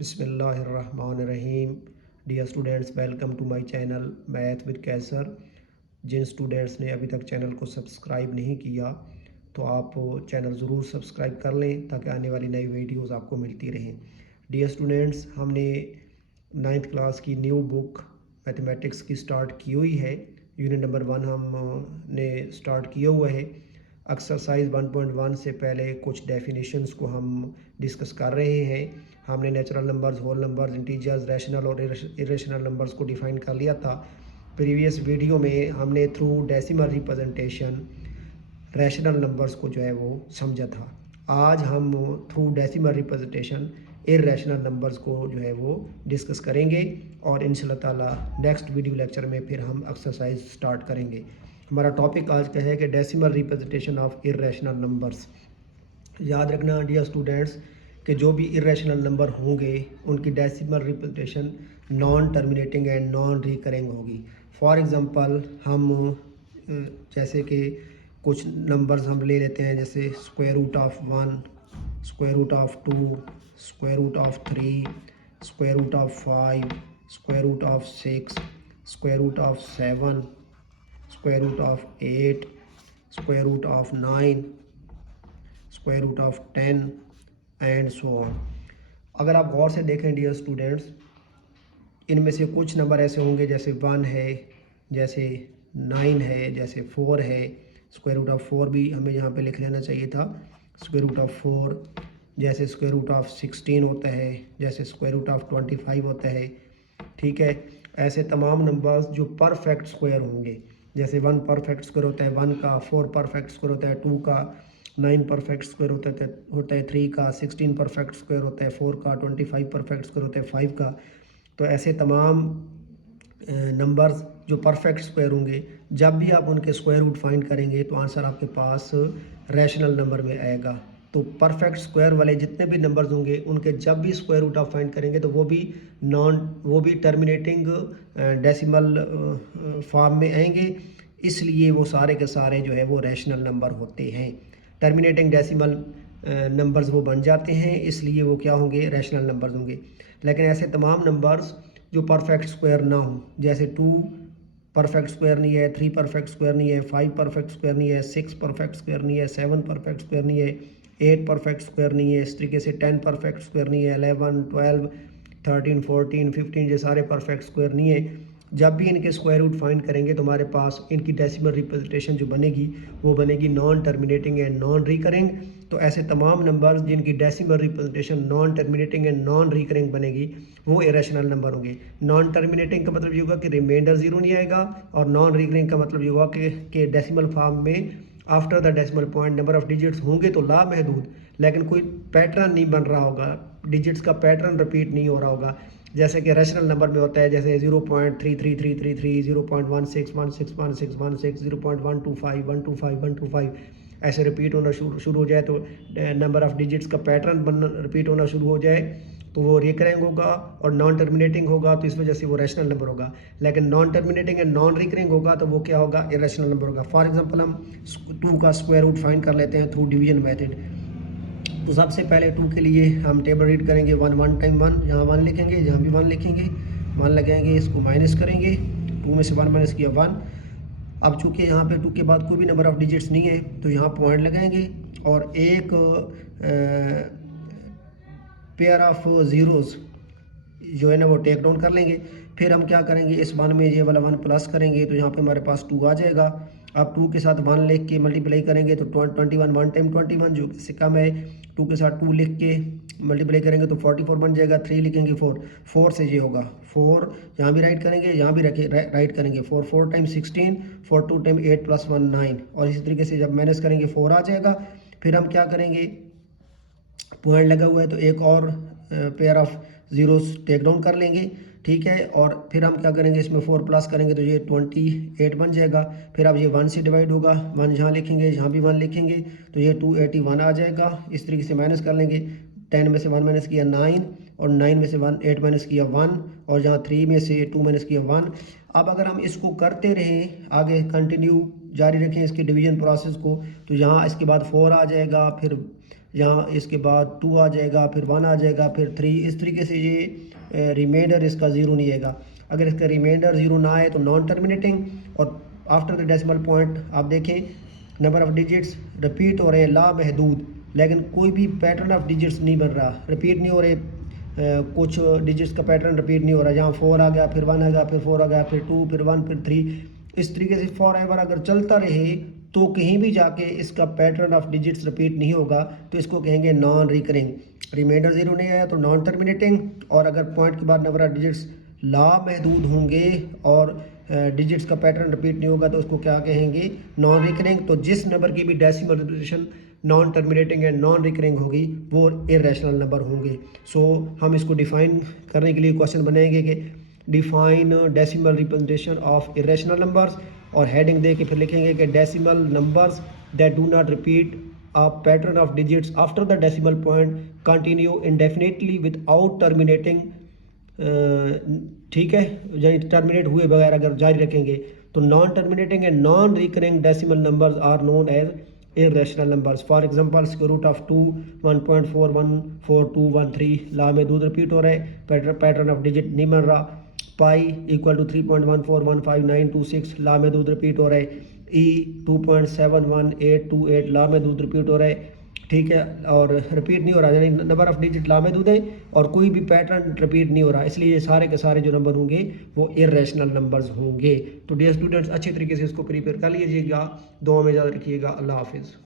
बिस्मिल्लाहिर्रहमानिर्रहीम। Dear students, welcome to my channel math with Qaiser. जिन students ने अभी तक चैनल को सब्सक्राइब नहीं किया तो आप चैनल ज़रूर सब्सक्राइब कर लें ताकि आने वाली नई वीडियोस आपको मिलती रहें। डियर स्टूडेंट्स, हमने 9th क्लास की न्यू बुक मैथमेटिक्स की स्टार्ट की हुई है। यूनिट नंबर 1 हमने स्टार्ट किया हुआ है। एक्सरसाइज 1.1 से पहले कुछ डेफिनेशंस को हम डिस्कस कर रहे हैं। हमने natural numbers, whole numbers, integers, rational और इरेशनल नंबर्स को डिफाइन कर लिया था। प्रीवियस वीडियो में हमने through decimal representation rational numbers को जो है वो समझा था। आज हम through decimal representation irrational numbers को जो है वो डिस्कस करेंगे और इंशाल्लाह ताला नेक्स्ट वीडियो लेक्चर में फिर हम एक्सरसाइज स्टार्ट करेंगे। हमारा टॉपिक आज का है कि decimal representation of irrational numbers. याद रखना डियर स्टूडेंट्स कि जो भी इरेशनल नंबर होंगे उनकी decimal representation non terminating and non recurring होगी। फॉर एग्जांपल हम जैसे कि कुछ नंबर्स हम ले लेते हैं, जैसे square root of 1, square root of 2, square root of 3, square root of 5, square root of 6, square root of 7, square root of 8, square root of 9, square root of 10 and so on. अगर आप गौर से देखें dear students, इनमें से कुछ number ऐसे होंगे जैसे 1 है, जैसे 9 है, जैसे 4 है। स्क्वायर रूट ऑफ 4 भी हमें यहाँ पे लिख लेना चाहिए था, स्क्वायर रूट ऑफ 4। जैसे स्क्वायर रूट ऑफ 16 होता है, जैसे स्क्वायर रूट ऑफ 25 होता है। ठीक है, ऐसे तमाम नंबर्स जो परफेक्ट स्क्वायर होंगे, जैसे 1 परफेक्ट स्क्वायर होता है 1 का, 4 परफेक्ट स्क्वायर होता है 2 का, 9 परफेक्ट स्क्वायर होता है 3 का, 16 परफेक्ट स्क्वायर होता है 4 का, 25 परफेक्ट स्क्वायर होता है 5 का। तो ऐसे तमाम नंबर्स जो परफेक्ट स्क्वायर होंगे, जब भी आप उनके स्क्वायर रूट फाइंड करेंगे तो आंसर आपके पास रैशनल नंबर में आएगा। तो परफेक्ट स्क्वायर वाले जितने भी नंबर्स होंगे उनके जब भी स्क्वायर रूट आप फाइंड करेंगे तो वो भी टर्मिनेटिंग डेसिमल फॉर्म में आएंगे। इसलिए वो सारे के सारे जो है वो रैशनल नंबर होते हैं। टर्मिनेटिंग डेसिमल नंबर्स वो बन जाते हैं, इसलिए वो क्या होंगे, रैशनल नंबर्स होंगे। लेकिन ऐसे तमाम नंबर्स जो परफेक्ट स्क्वायर ना हो, जैसे 2 परफेक्ट स्क्वायर नहीं है, 3 परफेक्ट स्क्वायर नहीं है, 5 परफेक्ट स्क्वायर नहीं है, 6 परफेक्ट स्क्वायर नहीं है, 7 परफेक्ट स्क्वायर नहीं है, 8 परफेक्ट स्क्वायर नहीं है, इस तरीके से 10 परफेक्ट स्क्वायर नहीं है, 11, 12, 13, 14, 15 ये सारे परफेक्ट स्क्वायर नहीं है। जब भी इनके स्क्वायर रूट फाइंड करेंगे तो हमारे पास इनकी डेसिमल रिप्रेजेंटेशन जो बनेगी वो बनेगी non terminating and non recurring. तो ऐसे तमाम नंबर्स जिनकी decimal representation non terminating and non recurring बनेगी वो इरेशनल नंबर होंगे। नॉन टर्मिनेटिंग का मतलब ये होगा कि रिमाइंडर ज़ीरो नहीं आएगा, और नॉन रिकरिंग का मतलब ये होगा कि डेसिमल फॉर्म में after the decimal point number of digits होंगे तो लामहदूद, लेकिन कोई पैटर्न नहीं बन रहा होगा, डिजिट्स का पैटर्न रिपीट नहीं हो रहा होगा। जैसे कि रैशनल नंबर में होता है, जैसे 0.33333, 0.161616, 0.125 125 125 ऐसे रिपीट होना शुरू हो जाए तो नंबर ऑफ डिजिट्स का पैटर्न बनना रिपीट होना शुरू हो जाए तो वो रिकरिंग होगा, और नॉन टर्मिनेटिंग होगा तो इस वजह से वो रैशनल नंबर होगा। लेकिन non terminating and non recurring होगा तो वो क्या होगा, इरेशनल नंबर होगा। फॉर एग्जांपल हम 2 का स्क्वायर रूट फाइंड कर लेते हैं थ्रू डिवीजन मेथड। तो सबसे पहले 2 के लिए हम टेबल रीड करेंगे, 1 1 टाइम 1, यहाँ 1 लिखेंगे, यहाँ भी 1 लिखेंगे, 1 लगाएंगे, इसको माइनस करेंगे, 2 में से 1 माइनस किया 1। अब चूँकि यहाँ पे 2 के बाद कोई भी नंबर ऑफ डिजिट्स नहीं है तो यहाँ पॉइंट लगाएंगे और एक पेयर ऑफ ज़ीरोज़ जो है ना वो टेक डाउन कर लेंगे। फिर हम क्या करेंगे, इस 1 में ये वाला 1 प्लस करेंगे तो यहाँ पे हमारे पास 2 आ जाएगा। अब 2 के साथ 1 लिख के मल्टीप्लाई करेंगे तो 21 1 टाइम 21 जो इससे कम है, 2 के साथ 2 लिख के मल्टीप्लाई करेंगे तो 44 बन जाएगा। 3 लिखेंगे 4 से ये होगा 4, यहाँ भी राइट करेंगे, यहाँ भी राइट करेंगे 4 टाइम 16, 4 2 टाइम 8 + 1 9, और इसी तरीके से जब माइनस करेंगे 4 आ जाएगा। फिर हम क्या करेंगे, पॉइंट लगा हुआ है तो एक और pair of zeros take down कर लेंगे, ठीक है। और फिर हम क्या करेंगे, इसमें 4 प्लस करेंगे तो ये 28 बन जाएगा। फिर अब ये 1 से डिवाइड होगा, 1 यहाँ लिखेंगे, यहाँ भी 1 लिखेंगे तो ये 281 आ जाएगा। इस तरीके से माइनस कर लेंगे, 10 में से 1 माइनस किया 9, और 9 में से 8 माइनस किया 1, और जहाँ 3 में से 2 माइनस किया 1। अब अगर हम इसको करते रहें, आगे कंटिन्यू जारी रखें इसके डिवीजन प्रोसेस को, तो यहाँ इसके बाद 4 आ जाएगा, फिर यहाँ इसके बाद 2 आ जाएगा, फिर 1 आ जाएगा, फिर 3। इस तरीके से ये रिमाइंडर इसका ज़ीरो नहीं आएगा। अगर इसका रिमाइंडर ज़ीरो ना आए तो नॉन टर्मिनेटिंग। और आफ्टर द डेसिमल पॉइंट आप देखें नंबर ऑफ़ डिजिट्स रिपीट हो रहे हैं लामहदूद, लेकिन कोई भी पैटर्न ऑफ डिजिट्स नहीं बन रहा, रिपीट नहीं हो रहे। कुछ डिजिट्स का पैटर्न रिपीट नहीं हो रहा, जहाँ 4 आ गया, फिर 1 आ गया, फिर 4 आ गया, फिर 2, फिर 1, फिर 3। इस तरीके से फॉर एवर अगर चलता रहे तो कहीं भी जाके इसका पैटर्न ऑफ डिजिट्स रिपीट नहीं होगा, तो इसको कहेंगे नॉन रिकरिंग। रिमाइंडर ज़ीरो नहीं आया तो नॉन टर्मिनेटिंग, और अगर पॉइंट के बाद नंबर ऑफ डिजिट्स लामहदूद होंगे और डिजिट्स का पैटर्न रिपीट नहीं होगा तो उसको क्या कहेंगे, नॉन रिकरिंग। तो जिस नंबर की भी decimal repetition non terminating and non recurring होगी वो इरेशनल नंबर होंगे। सो हम इसको डिफाइन करने के लिए क्वेश्चन बनाएंगे कि define decimal representation of irrational numbers, और हेडिंग दे के फिर लिखेंगे कि decimal numbers that do not repeat a pattern of digits after the decimal point continue indefinitely without terminating। ठीक है, यानी टर्मिनेट हुए बगैर अगर जारी रखेंगे तो non terminating and non recurring decimal numbers are known as irrational numbers. For example square root of 2 1.414213 लामहदूद रिपीट हो रहे, पैटर्न ऑफ डिजिट नहीं बन रहा। पाई इक्वल टू 3.1415926 लामहदूद रिपीट हो रहे। ई 2.71828 लामहदूद रिपीट हो रहे। ठीक है, और रिपीट नहीं हो रहा, यानी नंबर ऑफ डिजिट लामहदूद है और कोई भी पैटर्न रिपीट नहीं हो रहा, इसलिए ये सारे के सारे जो नंबर होंगे वो इरेशनल नंबर्स होंगे। तो डियर स्टूडेंट्स अच्छे तरीके से इसको प्रिपेयर कर लीजिएगा। दुआ में याद रखिएगा। अल्लाह हाफिज़।